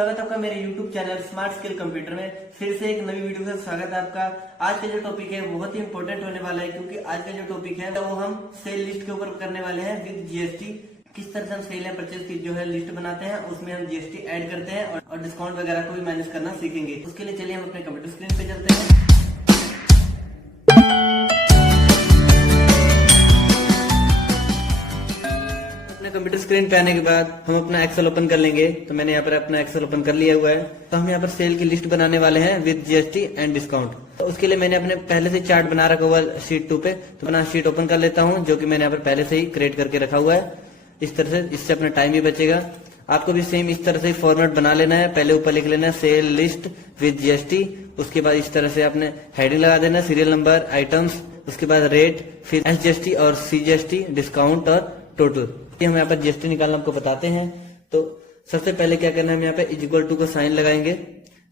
स्वागत है आपका मेरे YouTube channel smart skill computer में। फिर से एक नई वीडियो से स्वागत है आपका। आज का जो टॉपिक है बहुत ही इंपॉर्टेंट होने वाला है, क्योंकि आज का जो टॉपिक है वो हम सेल लिस्ट के ऊपर करने वाले हैं विद जीएसटी। किस तरह से हम सेल या परचेज की जो है लिस्ट बनाते हैं, उसमें हम जीएसटी ऐड करते हैं और डिस्काउंट वगैरह को भी मैनेज करना सीखेंगे। उसके लिए चलिए हम अपने कंप्यूटर स्क्रीन पे चलते हैं। कंप्यूटर स्क्रीन पे आने के बाद हम अपना एक्सेल ओपन कर लेंगे। तो मैंने यहाँ पर अपना एक्सेल ओपन कर लिया हुआ है। तो हम यहाँ पर सेल की लिस्ट बनाने वाले हैं विद जीएसटी एंड डिस्काउंट। तो उसके लिए मैंने अपने पहले से चार्ट बना रखा हुआ शीट 2 पे। तो अपना शीट ओपन कर लेता हूँ, जो कि मैंने यहाँ पर पहले से ही क्रिएट करके रखा हुआ है इस तरह से। इससे अपना टाइम भी बचेगा। आपको भी सेम इस तरह से फॉर्मेट बना लेना है। पहले ऊपर लिख लेना है सेल लिस्ट विद जीएसटी। उसके बाद इस तरह से आपने हेडिंग लगा देना, सीरियल नंबर, आइटम्स, उसके बाद रेट, फिर एसजीएसटी और सीजीएसटी, डिस्काउंट और टोटल। हम यहाँ पर जीएसटी निकालना आपको बताते हैं। तो सबसे पहले क्या करना है, हम यहाँ पे इज इक्वल टू का साइन लगाएंगे।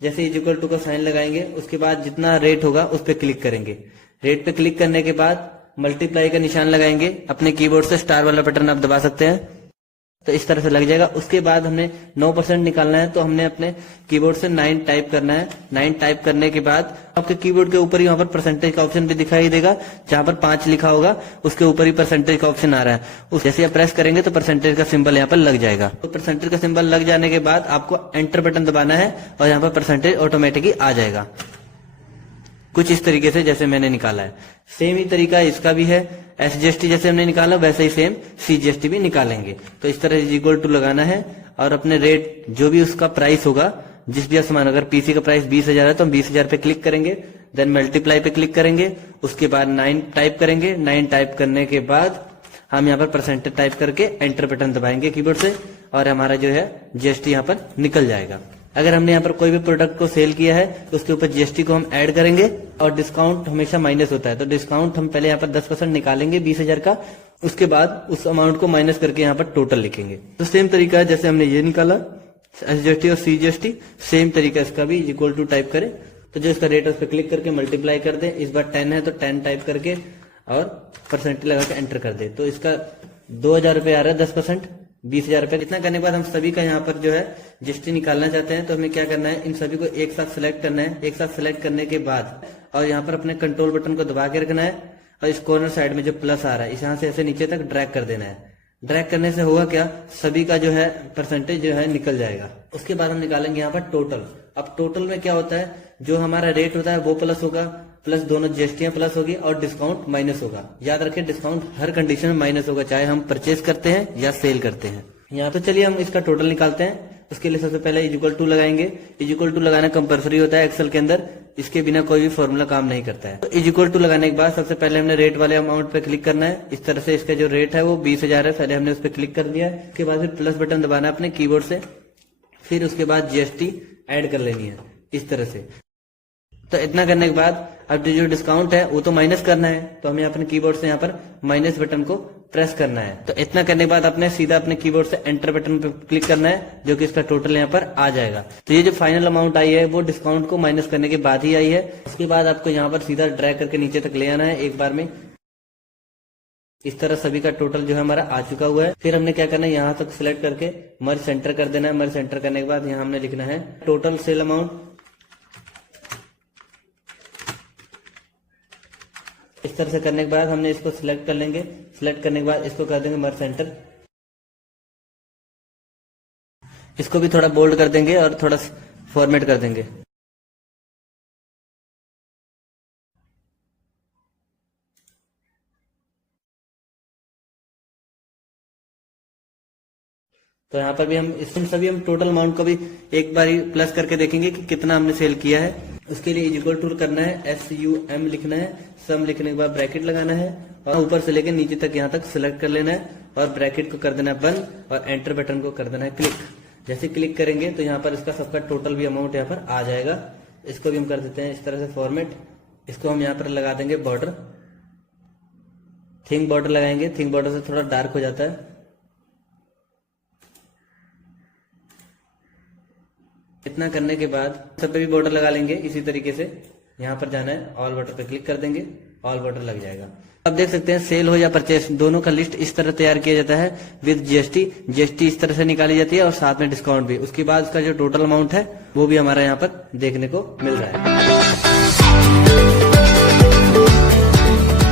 जैसे इज इक्वल टू का साइन लगाएंगे, उसके बाद जितना रेट होगा उस पर क्लिक करेंगे। रेट पे क्लिक करने के बाद मल्टीप्लाई का निशान लगाएंगे। अपने कीबोर्ड से स्टार वाला बटन आप दबा सकते हैं, तो इस तरह से लग जाएगा। उसके बाद हमने 9% निकालना है, तो हमने अपने कीबोर्ड से 9 टाइप करना है। 9 टाइप करने के बाद आपके कीबोर्ड के ऊपर ही वहां पर परसेंटेज का ऑप्शन भी दिखाई देगा। जहां पर 5 लिखा होगा उसके ऊपर ही परसेंटेज का ऑप्शन आ रहा है। उस जैसे आप प्रेस करेंगे तो परसेंटेज का सिंबल यहाँ पर लग जाएगा। तो परसेंटेज का सिंबल लग जाने के बाद आपको एंटर बटन दबाना है और यहाँ पर परसेंटेज ऑटोमेटिकली आ जाएगा, कुछ इस तरीके से जैसे मैंने निकाला है। सेम ही तरीका इसका भी है। एसजीएसटी जैसे हमने निकाला वैसे ही सेम सीजीएसटी भी निकालेंगे। तो इस तरह इक्वल टू लगाना है और अपने रेट जो भी उसका प्राइस होगा, जिस भी सामान, अगर पीसी का प्राइस 20,000 है तो हम 20,000 पे क्लिक करेंगे। देन मल्टीप्लाई पे क्लिक करेंगे। उसके बाद 9 टाइप करेंगे। 9 टाइप करने के बाद हम यहाँ पर परसेंटेज टाइप करके एंटर बटन दबाएंगे कीबोर्ड से और हमारा जो है जीएसटी यहाँ पर निकल जाएगा। अगर हमने यहाँ पर कोई भी प्रोडक्ट को सेल किया है तो उसके ऊपर जीएसटी को हम ऐड करेंगे और डिस्काउंट हमेशा माइनस होता है। तो डिस्काउंट हम पहले यहाँ पर 10% निकालेंगे 20,000 का। उसके बाद उस अमाउंट को माइनस करके यहाँ पर टोटल लिखेंगे। तो सेम तरीका है जैसे हमने ये निकाला एसजीएसटी और सीजीएसटी, सेम तरीका इसका भी इक्वल टू टाइप करें। तो जो इसका रेट है उस पर क्लिक करके मल्टीप्लाई कर दे। इस बार 10 है तो 10 टाइप करके और परसेंटेज लगा के एंटर कर दे। तो इसका 2,000 रुपये आ रहा है 10%, 20,000 रुपए। इतना करने के बाद हम सभी का यहाँ पर जो है जीएसटी निकालना चाहते हैं। तो हमें क्या करना है, इन सभी को एक साथ सिलेक्ट करना है। एक साथ सिलेक्ट करने के बाद और यहाँ पर अपने कंट्रोल बटन को दबा के रखना है और इस कॉर्नर साइड में जो प्लस आ रहा है, इस यहाँ से ऐसे नीचे तक ड्रैग कर देना है। ड्रैग करने से होगा क्या, सभी का जो है परसेंटेज जो है निकल जाएगा। उसके बाद हम निकालेंगे यहाँ पर टोटल। अब टोटल में क्या होता है, जो हमारा रेट होता है वो प्लस होगा, प्लस दोनों जीएसटी प्लस होगी और डिस्काउंट माइनस होगा। याद रखें डिस्काउंट हर कंडीशन में माइनस होगा, चाहे हम परचेज करते हैं या सेल करते हैं। यहाँ तो चलिए हम इसका टोटल निकालते हैं। उसके लिए सबसे पहले इक्वल टू लगाएंगे। इक्वल टू लगाना कंपलसरी होता है एक्सेल के अंदर, इसके बिना कोई भी फॉर्मूला काम नहीं करता है। तो इक्वल टू लगाने के बाद सबसे पहले हमने रेट वाले अमाउंट पे क्लिक करना है। इस तरह से इसका जो रेट है वो 20,000 है, पहले हमने उस पर क्लिक कर दिया। उसके बाद फिर प्लस बटन दबाना है अपने कीबोर्ड से, फिर उसके बाद जीएसटी ऐड कर लेनी है इस तरह से। तो इतना करने के बाद अब जो डिस्काउंट है वो तो माइनस करना है। तो हमें अपने कीबोर्ड से यहाँ पर माइनस बटन को प्रेस करना है। तो इतना करने के बाद अपने सीधा अपने कीबोर्ड से एंटर बटन पर क्लिक करना है, जो कि इसका टोटल यहाँ पर आ जाएगा। तो ये जो फाइनल अमाउंट आई है वो डिस्काउंट को माइनस करने के बाद ही आई है। उसके बाद आपको यहाँ पर सीधा ड्रैग करके नीचे तक ले आना है एक बार में। इस तरह सभी का टोटल जो है हमारा आ चुका हुआ है। फिर हमने क्या करना है, यहाँ तक सिलेक्ट करके मर्ज सेंटर कर देना है। मर्ज सेंटर करने के बाद यहाँ हमने लिखना है टोटल सेल अमाउंट। इस तरह से करने के बाद हमने इसको सिलेक्ट कर लेंगे। सिलेक्ट करने के बाद इसको कर देंगे मर्ज सेंटर। इसको भी थोड़ा बोल्ड कर देंगे और थोड़ा फॉर्मेट कर देंगे। तो यहाँ पर भी हम इसमें सभी हम टोटल अमाउंट को भी एक बार ही प्लस करके देखेंगे कि कितना हमने सेल किया है। उसके लिए इक्वल टू करना है, SUM लिखना है। सम लिखने के बाद ब्रैकेट लगाना है और ऊपर से लेकर नीचे तक यहाँ तक सिलेक्ट कर लेना है और ब्रैकेट को कर देना है बंद और एंटर बटन को कर देना है क्लिक। जैसे क्लिक करेंगे तो यहाँ पर इसका सबका टोटल भी अमाउंट यहाँ पर आ जाएगा। इसको भी हम कर देते हैं इस तरह से फॉर्मेट। इसको हम यहाँ पर लगा देंगे बॉर्डर, थिंक बॉर्डर लगाएंगे। थिंक बॉर्डर से थोड़ा डार्क हो जाता है। इतना करने के बाद सब पे भी बॉर्डर लगा लेंगे इसी तरीके से। यहाँ पर जाना है, ऑल बटन पे क्लिक कर देंगे। ऑल बटन लग जाएगा। आप देख सकते हैं सेल हो या परचेस दोनों का लिस्ट इस तरह तैयार किया जाता है विद जीएसटी। जीएसटी इस तरह से निकाली जाती है और साथ में डिस्काउंट भी। उसके बाद उसका जो टोटल अमाउंट है वो भी हमारा यहाँ पर देखने को मिल रहा है।